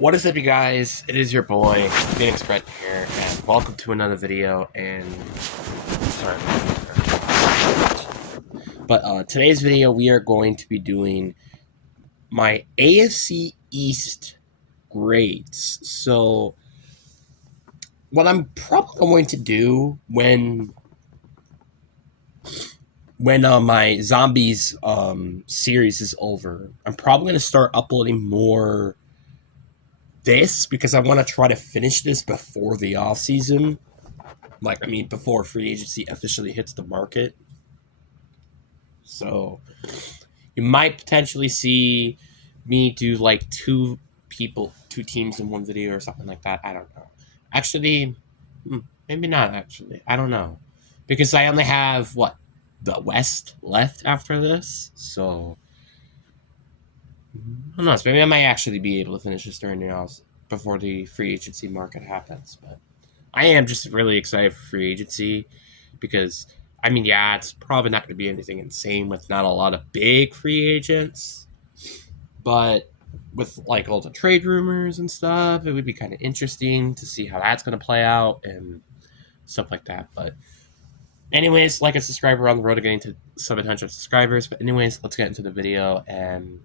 What is up, you guys? It is your boy, Phoenix Brett here, and welcome to another video. And sorry, but today's video we are going to be doing my AFC East grades. So, what I'm probably going to do when my zombies series is over, I'm probably going to start uploading more this because I want to try to finish this before the off season. Before free agency officially hits the market. So you might potentially see me do like two teams in one video or something like that. I don't know. Actually, maybe not actually. I don't know. Because I only have the West left after this. So who knows? Maybe I might actually be able to finish this during the off before the free agency market happens. But I am just really excited for free agency because, it's probably not going to be anything insane with not a lot of big free agents. But with like all the trade rumors and stuff, it would be kind of interesting to see how that's going to play out and stuff like that. But anyways, like a subscriber on the road to getting to 700 subscribers. But anyways, let's get into the video. And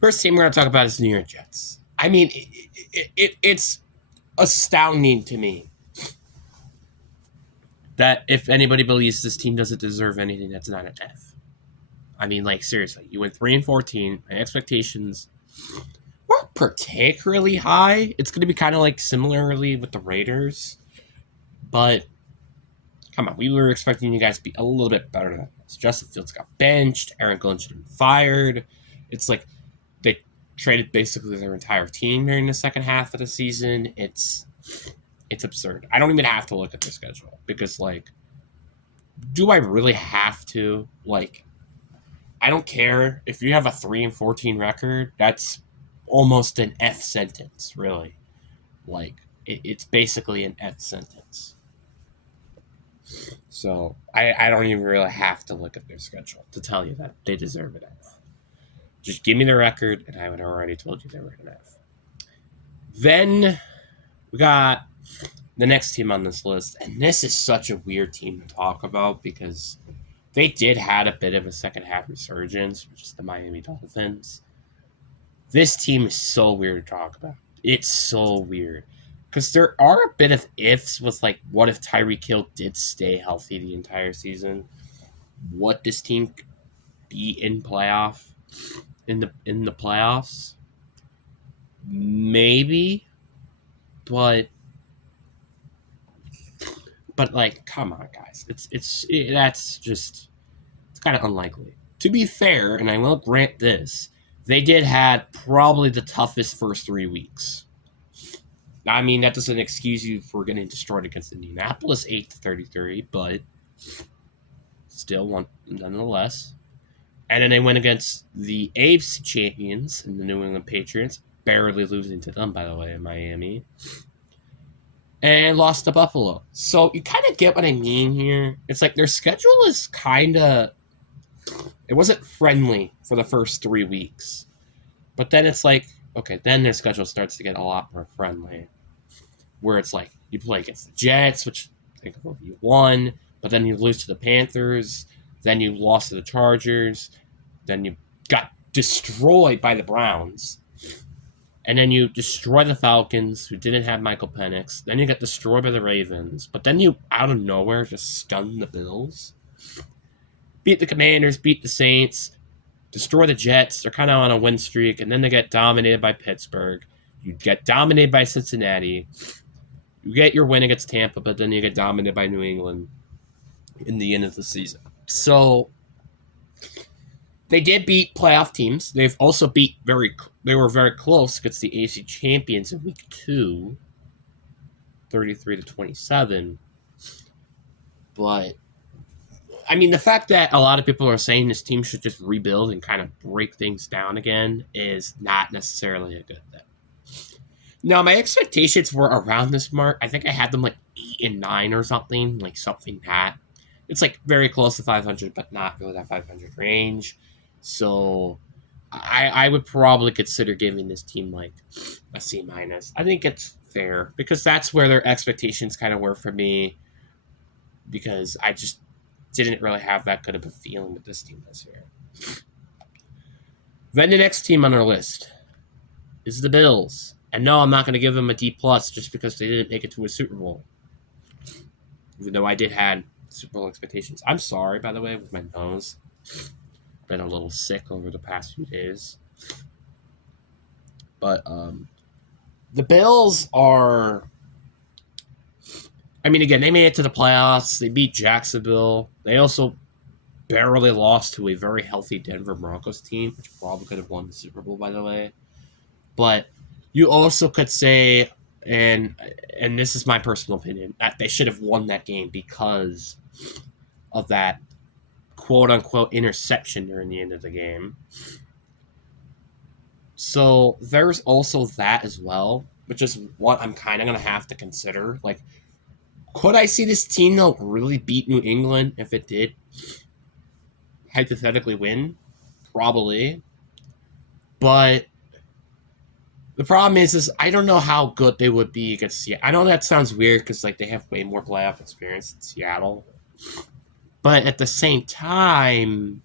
first team we're going to talk about is New York Jets. It's astounding to me that if anybody believes this team doesn't deserve anything, that's not an F. Seriously, you went 3-14. My expectations weren't particularly high. It's going to be kind of like similarly with the Raiders, but come on, we were expecting you guys to be a little bit better than this. Justin Fields got benched. Aaron Glenn should have been fired. It's like they traded basically their entire team during the second half of the season. It's absurd. I don't even have to look at the schedule because, do I really have to? I don't care if you have a 3-14 record. That's almost an F sentence, really. It's basically an F sentence. So I don't even really have to look at their schedule to tell you that they deserve an F. Just give me the record, and I would have already told you they were an F. Then we got the next team on this list, and this is such a weird team to talk about because they did had a bit of a second half resurgence, which is the Miami Dolphins. This team is so weird to talk about. It's so weird because there are a bit of ifs with what if Tyreek Hill did stay healthy the entire season? What this team could be in the playoffs? Maybe, but come on, guys. It's kind of unlikely. To be fair, and I will grant this, they did had probably the toughest first 3 weeks. That doesn't excuse you for getting destroyed against Indianapolis 8-33, but still nonetheless. And then they went against the AFC champions and the New England Patriots, barely losing to them, by the way, in Miami. And lost to Buffalo. So you kind of get what I mean here. It's like their schedule is it wasn't friendly for the first 3 weeks. But then it's then their schedule starts to get a lot more friendly. Where it's you play against the Jets, which I think you won, but then you lose to the Panthers, then you lost to the Chargers, then you got destroyed by the Browns. And then you destroy the Falcons, who didn't have Michael Penix. Then you get destroyed by the Ravens. But then you, out of nowhere, just stun the Bills. Beat the Commanders, beat the Saints, destroy the Jets. They're kind of on a win streak. And then they get dominated by Pittsburgh. You get dominated by Cincinnati. You get your win against Tampa, but then you get dominated by New England in the end of the season. So they did beat playoff teams. They've also they were very close against the AFC champions in week 2, 33-27. But, the fact that a lot of people are saying this team should just rebuild and kind of break things down again is not necessarily a good thing. Now, my expectations were around this mark. I think I had them 8-9 or something, something that. It's very close to 500, but not really that 500 range. So I would probably consider giving this team like a C minus. I think it's fair because that's where their expectations kind of were for me because I just didn't really have that good of a feeling with this team this year. Then the next team on our list is the Bills. And no, I'm not going to give them a D plus just because they didn't make it to a Super Bowl. Even though I did have Super Bowl expectations. I'm sorry, by the way, with my nose. Been a little sick over the past few days. But the Bills are. I mean, again, they made it to the playoffs. They beat Jacksonville. They also barely lost to a very healthy Denver Broncos team, which probably could have won the Super Bowl, by the way. But you also could say, and this is my personal opinion, that they should have won that game because of that quote unquote interception during the end of the game. So there's also that as well, which is what I'm kind of going to have to consider. Like, could I see this team, though, really beat New England if it did hypothetically win? Probably. But the problem is I don't know how good they would be against Seattle. I know that sounds weird because like they have way more playoff experience in Seattle. But at the same time,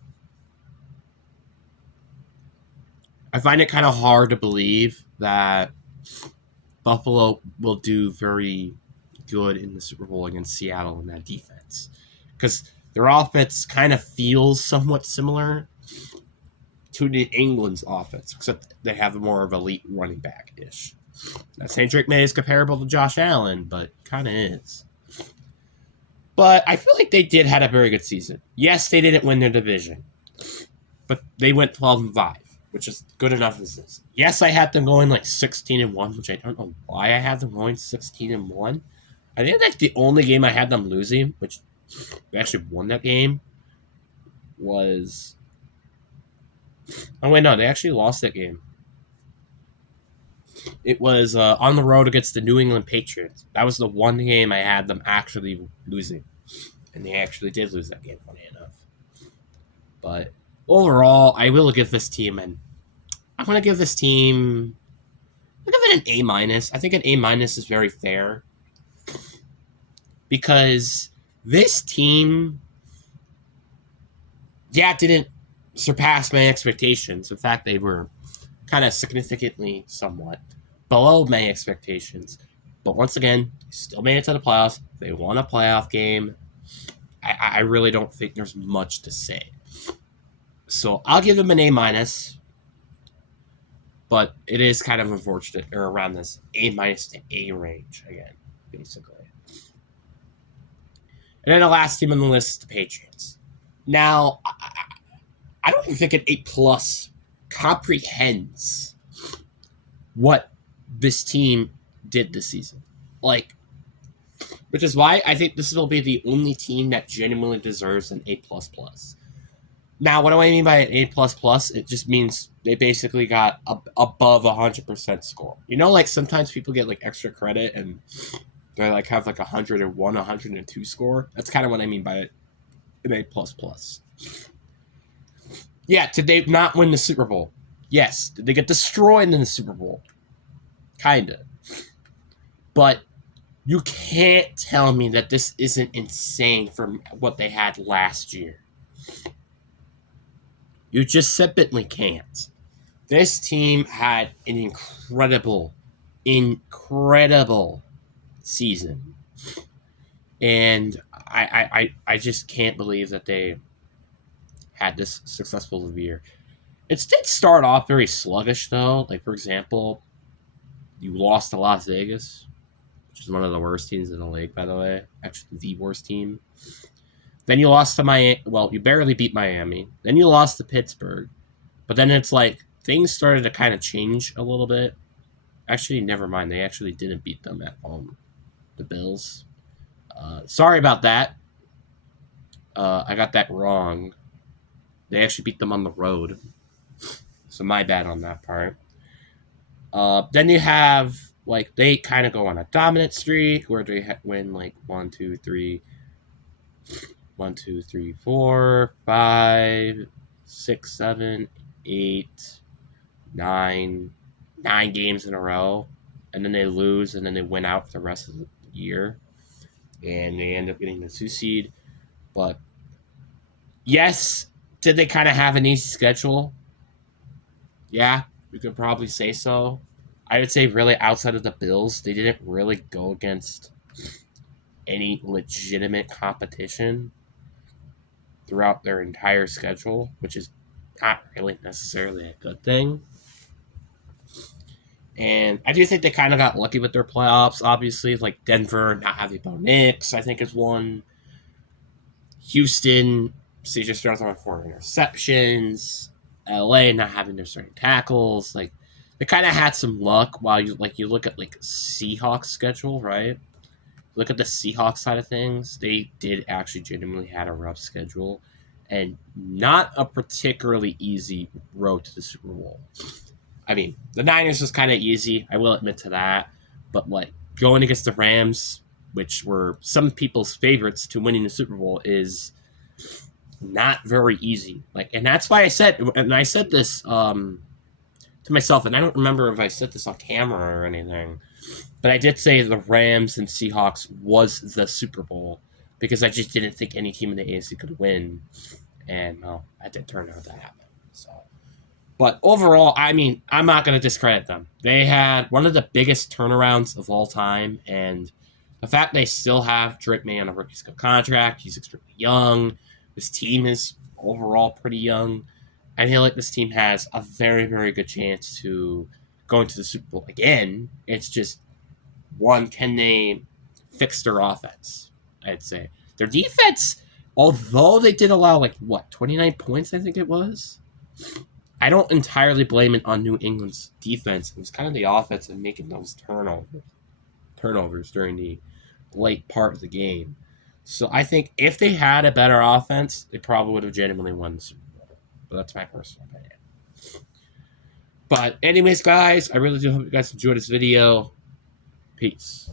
I find it kind of hard to believe that Buffalo will do very good in the Super Bowl against Seattle in that defense. Because their offense kind of feels somewhat similar to New England's offense, except they have more of elite running back-ish. Not saying Drake May is comparable to Josh Allen, but kind of is. But I feel like they did have a very good season. Yes, they didn't win their division, but they went 12-5, which is good enough as this. Yes, I had them going like 16-1, which I don't know why I had them going 16-1. I think that's the only game I had them losing, which they actually won that game, was... Oh, wait, no, they actually lost that game. It was on the road against the New England Patriots. That was the one game I had them actually losing. And they actually did lose that game, funny enough. But overall, I will give this team I'm going to give this team... I'll give it an A minus. I think an A minus is very fair. Because this team... Yeah, didn't surpass my expectations. In fact, they were kind of significantly, somewhat, below my expectations. But once again, still made it to the playoffs. They won a playoff game. I really don't think there's much to say. So I'll give them an A minus. But it is kind of unfortunate, or around this A minus to A range again, basically. And then the last team on the list is the Patriots. Now, I don't even think an A plus comprehends what this team did this season. Like, which is why I think this will be the only team that genuinely deserves an A plus plus. Now, what do I mean by an A plus plus? It just means they basically got above 100% score. You know, like sometimes people get like extra credit and they like have like 101, 102 score. That's kind of what I mean by an A plus plus. Yeah, did they not win the Super Bowl? Yes. Did they get destroyed in the Super Bowl? Kinda. But you can't tell me that this isn't insane from what they had last year. You just simply can't. This team had an incredible season. And I just can't believe that they had this successful of a year. It did start off very sluggish, though. Like, for example, you lost to Las Vegas, which is one of the worst teams in the league, by the way. Actually, the worst team. Then you lost to Miami. Well, you barely beat Miami. Then you lost to Pittsburgh. But then it's like things started to kind of change a little bit. Actually, never mind. They actually didn't beat them at home. The Bills. Sorry about that. I got that wrong. They actually beat them on the road. So my bad on that part. Then you have, like, they kind of go on a dominant streak where they win, like, 1, 2, 3, 4, 5, 6, 7. 8, 9 games in a row, and then they lose, and then they win out for the rest of the year, and they end up getting the 2 seed. But yes, did they kind of have an easy schedule? Yeah, we could probably say so. I would say really outside of the Bills, they didn't really go against any legitimate competition throughout their entire schedule, which is not really necessarily a good thing. And I do think they kind of got lucky with their playoffs, obviously. Like Denver not having Bo Nix, I think, is one. Houston, CJ Stroud throwing 4 interceptions. LA not having their starting tackles. Like, they kind of had some luck while you look at like Seahawks schedule, right? Look at the Seahawks side of things. They did actually genuinely had a rough schedule and not a particularly easy road to the Super Bowl. I mean, the Niners was kind of easy. I will admit to that. But like going against the Rams, which were some people's favorites to winning the Super Bowl, is not very easy. Like, and that's why I said, and I said this to myself, and I don't remember if I said this on camera or anything, but I did say the Rams and Seahawks was the Super Bowl because I just didn't think any team in the AFC could win, and well, that did turn out to happen. So. But overall, I mean, I'm not going to discredit them. They had one of the biggest turnarounds of all time, and the fact they still have Drake May on a rookie scale contract, he's extremely young. This team is overall pretty young. I feel like this team has a very, very good chance to go into the Super Bowl again. It's just, one, can they fix their offense? I'd say. Their defense, although they did allow, 29 points, I think it was? I don't entirely blame it on New England's defense. It was kind of the offense and making those turnovers during the late part of the game. So I think if they had a better offense, they probably would have genuinely won the Super Bowl. But that's my personal opinion. But anyways, guys, I really do hope you guys enjoyed this video. Peace.